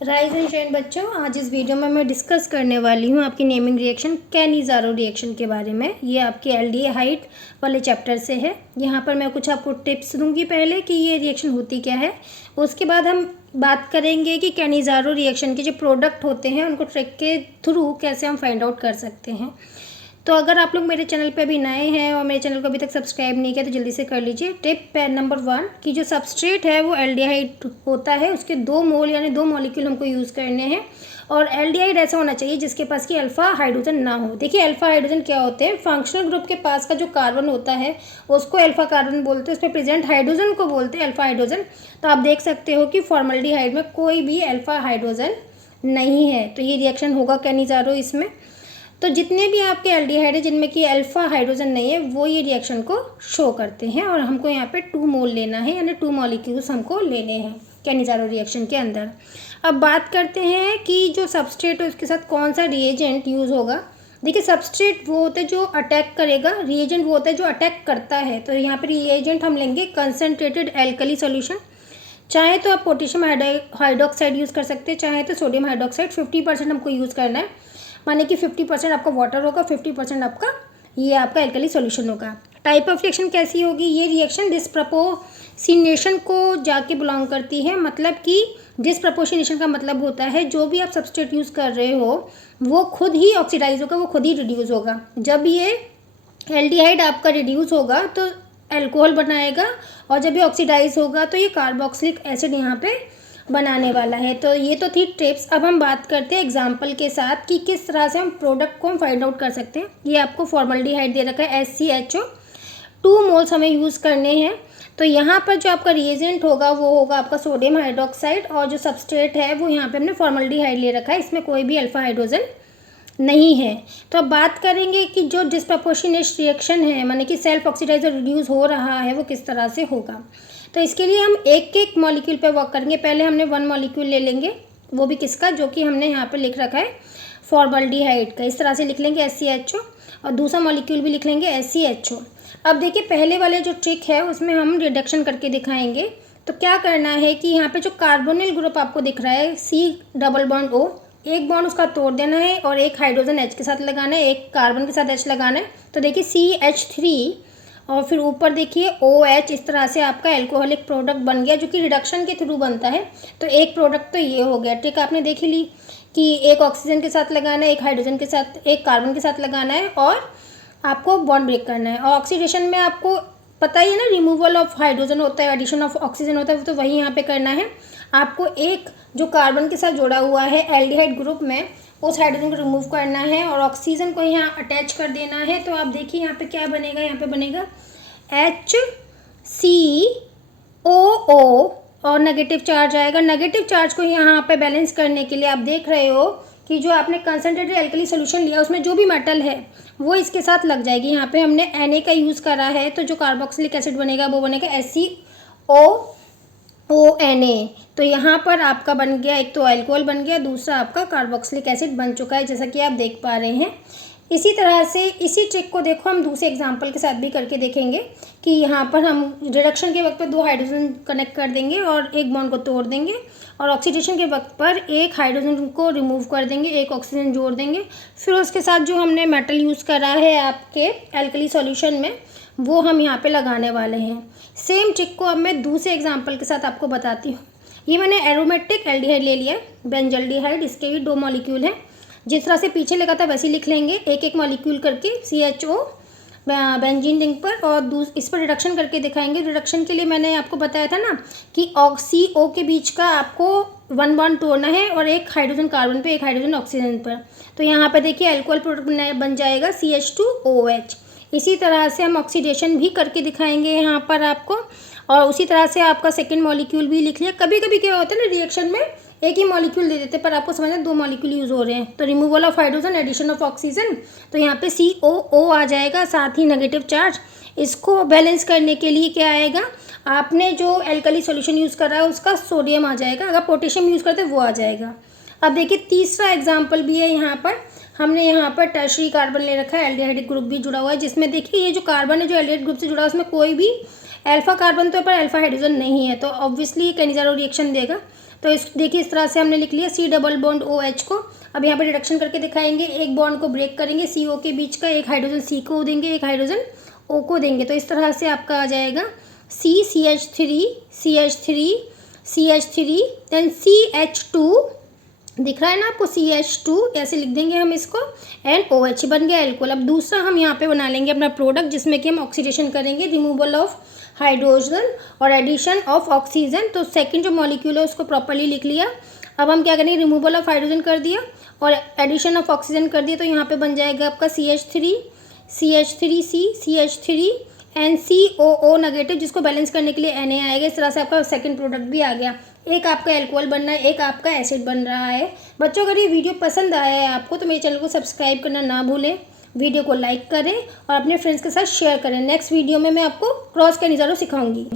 Rise and shine बच्चों, आज इस वीडियो में मैं डिस्कस करने वाली हूँ आपकी नेमिंग रिएक्शन कैनिज़ारो रिएक्शन के बारे में। ये आपकी एल्डिहाइड वाले चैप्टर से है। यहाँ पर मैं कुछ आपको टिप्स दूंगी पहले कि ये रिएक्शन होती क्या है। उसके बाद हम बात करेंगे कि कैनिज़ारो रिएक्शन के जो प्रोडक्ट होते हैं उनको ट्रिक के थ्रू कैसे हम फाइंड आउट कर सकते हैं। तो अगर आप लोग मेरे चैनल पे अभी नए हैं और मेरे चैनल को अभी तक सब्सक्राइब नहीं किया तो जल्दी से कर लीजिए। टिप नंबर 1 कि जो सबस्ट्रेट है वो एल्डिहाइड होता है, उसके 2 मोल यानी 2 मॉलिक्यूल हमको यूज़ करने हैं। और एल्डिहाइड ऐसा होना चाहिए जिसके पास कि अल्फा हाइड्रोजन ना हो। देखिए अल्फा हाइड्रोजन क्या होते हैं, फंक्शनल ग्रुप के पास का जो कार्बन होता है उसको अल्फा कार्बन बोलते हैं, उस पर प्रेजेंट हाइड्रोजन को बोलते हैं अल्फा हाइड्रोजन। तो आप देख सकते हो कि फॉर्मल्डिहाइड में कोई भी अल्फा हाइड्रोजन नहीं है, तो ये रिएक्शन होगा कैनिज़ारो इसमें। तो जितने भी आपके एल्डिहाइड है जिनमें कि अल्फा हाइड्रोजन नहीं है वो ये रिएक्शन को शो करते हैं। और हमको यहाँ पे 2 मोल लेना है यानी 2 मॉलिक्यूल्स हमको लेने हैं कैनिज़ारो रिएक्शन के अंदर। अब बात करते हैं कि जो सबस्ट्रेट है उसके साथ कौन सा रिएजेंट यूज़ होगा। देखिए सबस्ट्रेट वो होता है जो अटैक करेगा, रिएजेंट वो होता है जो अटैक करता है। तो यहाँ पर रिएजेंट हम लेंगे कंसनट्रेटेड एल्कली सोल्यूशन। चाहे तो आप पोटेशियम हाइड्रोक्साइड यूज़ कर सकते हैं, चाहे तो सोडियम हाइड्रोक्साइड। 50% हमको यूज़ करना है, माने कि 50% आपका वाटर होगा, 50% आपका ये आपका एल्कली सॉल्यूशन होगा। टाइप ऑफ रिएक्शन कैसी होगी, ये रिएक्शन डिस्प्रपोर्शनेशन को जाके बिलोंग करती है। मतलब कि डिस्प्रपोर्शनेशन का मतलब होता है जो भी आप सबस्ट्रेट यूज़ कर रहे हो वो खुद ही ऑक्सीडाइज होगा, वो खुद ही रिड्यूस होगा। जब ये एल्डिहाइड आपका रिड्यूस होगा तो अल्कोहल बनाएगा, और जब ये ऑक्सीडाइज होगा तो ये कार्बोक्सिलिक एसिड यहाँ पे बनाने वाला है। तो ये तो थी टिप्स। अब हम बात करते हैं एग्जाम्पल के साथ कि किस तरह से हम प्रोडक्ट को हम फाइंड आउट कर सकते हैं। ये आपको फॉर्मल्डिहाइड दे रखा है SCHO, 2 मोल्स हमें यूज़ करने हैं। तो यहाँ पर जो आपका रिएजेंट होगा वो होगा आपका सोडियम हाइड्रोक्साइड, और जो सबस्ट्रेट है वो यहाँ पे हमने फॉर्मल्डिहाइड ले रखा है, इसमें कोई भी अल्फा हाइड्रोजन नहीं है। तो अब बात करेंगे कि जो डिस्प्रपोर्शनेट रिएक्शन है माने कि सेल्फ ऑक्सीडाइजर रिड्यूस हो रहा है वो किस तरह से होगा। तो इसके लिए हम एक एक मॉलिक्यूल पे वर्क करेंगे। पहले हमने 1 मॉलिक्यूल ले लेंगे, वो भी किसका, जो कि हमने यहाँ पे लिख रखा है फॉर्मल्डिहाइड का। इस तरह से लिख लेंगे SCHO, और दूसरा मॉलिक्यूल भी लिख लेंगे SCHO। अब देखिए पहले वाले जो ट्रिक है उसमें हम रिडक्शन करके दिखाएंगे। तो क्या करना है कि यहाँ पे जो कार्बोनिल ग्रुप आपको दिख रहा है C+O, एक बॉन्ड उसका तोड़ देना है और एक हाइड्रोजन H के साथ लगाना है, एक कार्बन के साथ H लगाना है। तो देखिए CH3 और फिर ऊपर देखिए OH, इस तरह से आपका एल्कोहलिक प्रोडक्ट बन गया जो कि रिडक्शन के थ्रू बनता है। तो एक प्रोडक्ट तो ये हो गया। ट्रिक आपने देख ली कि एक ऑक्सीजन के साथ लगाना है, एक हाइड्रोजन के साथ, एक कार्बन के साथ लगाना है, और आपको बॉन्ड ब्रेक करना है। और ऑक्सीडेशन में आपको पता ही है ना, रिमूवल ऑफ हाइड्रोजन होता है, एडिशन ऑफ ऑक्सीजन होता है, तो वही यहाँ पे करना है। आपको एक जो कार्बन के साथ जोड़ा हुआ है एल्डिहाइड ग्रुप में उस हाइड्रोजन को रिमूव करना है और ऑक्सीजन को यहाँ अटैच कर देना है। तो आप देखिए यहाँ पे क्या बनेगा, यहाँ पे बनेगा HCOO और नेगेटिव चार्ज आएगा। नेगेटिव चार्ज को यहाँ पे बैलेंस करने के लिए आप देख रहे हो कि जो आपने कंसनट्रेटेड एल्कली सोल्यूशन लिया उसमें जो भी मेटल है वो इसके साथ लग जाएगी। यहाँ पे हमने Na का यूज़ करा है, तो जो कार्बोक्सिलिक एसिड बनेगा वो बनेगा HCOONA। तो यहाँ पर आपका बन गया, एक तो अल्कोहल बन गया, दूसरा आपका कार्बोक्सिलिक एसिड बन चुका है, जैसा कि आप देख पा रहे हैं। इसी तरह से इसी ट्रिक को देखो हम दूसरे एग्जांपल के साथ भी करके देखेंगे कि यहाँ पर हम रिडक्शन के वक्त पर 2 हाइड्रोजन कनेक्ट कर देंगे और एक बॉन्ड को तोड़ देंगे, और ऑक्सीडेशन के वक्त पर एक हाइड्रोजन को रिमूव कर देंगे, एक ऑक्सीजन जोड़ देंगे। फिर उसके साथ जो हमने मेटल यूज़ करा है आपके एल्कली सॉल्यूशन में वो हम यहाँ पे लगाने वाले हैं। सेम ट्रिक को अब मैं दूसरे एग्जाम्पल के साथ आपको बताती हूँ। ये मैंने एरोमेटिक एल्डिहाइड ले लिया है, बेंजल्डिहाइड, इसके भी 2 मॉलिक्यूल हैं। जिस तरह से पीछे लिखा था वैसे ही लिख लेंगे, एक एक मॉलिक्यूल करके CHO बेंजीन रिंग पर, और इस पर रिडक्शन करके दिखाएंगे। रिडक्शन के लिए मैंने आपको बताया था ना कि CO के बीच का आपको 1 बॉन्ड तोड़ना है और एक हाइड्रोजन कार्बन पे, एक हाइड्रोजन ऑक्सीजन पर। तो यहाँ पर देखिए अल्कोहल प्रोडक्ट बन जाएगा CH2OH। इसी तरह से हम ऑक्सीडेशन भी करके दिखाएंगे यहाँ पर आपको, और उसी तरह से आपका सेकेंड मॉलिक्यूल भी लिख लिया। कभी कभी क्या होता है ना, रिएक्शन में एक ही मॉलिक्यूल दे देते पर आपको समझना 2 मॉलिक्यूल यूज़ हो रहे हैं। तो removal of hydrogen, addition of oxygen, तो यहाँ पे COO आ जाएगा, साथ ही नेगेटिव चार्ज। इसको बैलेंस करने के लिए क्या आएगा, आपने जो एल्कली सॉल्यूशन यूज़ कर रहा है उसका सोडियम आ जाएगा, अगर पोटेशियम यूज़ करते वो आ जाएगा। अब देखिए तीसरा एग्जाम्पल भी है। यहाँ पर हमने यहाँ पर टर्शरी कार्बन ले रखा है, एल्डिहाइड ग्रुप भी जुड़ा हुआ है, जिसमें देखिए ये जो कार्बन है जो एल्डिहाइड ग्रुप से जुड़ा है उसमें कोई भी अल्फा कार्बन तो पर अल्फा हाइड्रोजन नहीं है, तो ऑब्वियसली कैनिज़ारो रिएक्शन देगा। तो इस देखिए इस तरह से हमने लिख लिया C डबल बॉन्ड OH को। अब यहाँ पे रिडक्शन करके दिखाएंगे, एक बॉन्ड को ब्रेक करेंगे CO के बीच का, एक हाइड्रोजन C को देंगे, एक हाइड्रोजन O को देंगे। तो इस तरह से आपका आ जाएगा CCH3 CH3 CH3 then CH2 दिख रहा है ना आपको, CH2 ऐसे लिख देंगे हम इसको, एंड OH बन गया एल्कोहल। अब दूसरा हम यहाँ पे बना लेंगे अपना प्रोडक्ट जिसमें कि हम ऑक्सीडेशन करेंगे, रिमूवल ऑफ हाइड्रोजन और एडिशन ऑफ ऑक्सीजन। तो सेकंड जो मॉलिक्यूल है उसको प्रॉपर्ली लिख लिया। अब हम क्या करेंगे, रिमूवल ऑफ हाइड्रोजन कर दिया और एडिशन ऑफ ऑक्सीजन कर दिया। तो यहाँ पे बन जाएगा आपका CH3 CH3C CH3 and COO negative, जिसको बैलेंस करने के लिए Na आएगा। इस तरह से आपका सेकंड प्रोडक्ट भी आ गया। एक आपका एल्कोहल बन रहा है, एक आपका एसिड बन रहा है। बच्चों अगर ये वीडियो पसंद आया है आपको तो मेरे चैनल को सब्सक्राइब करना ना भूलें, वीडियो को लाइक करें और अपने फ्रेंड्स के साथ शेयर करें। नेक्स्ट वीडियो में मैं आपको क्रॉस कैनिज़ारो सिखाऊंगी।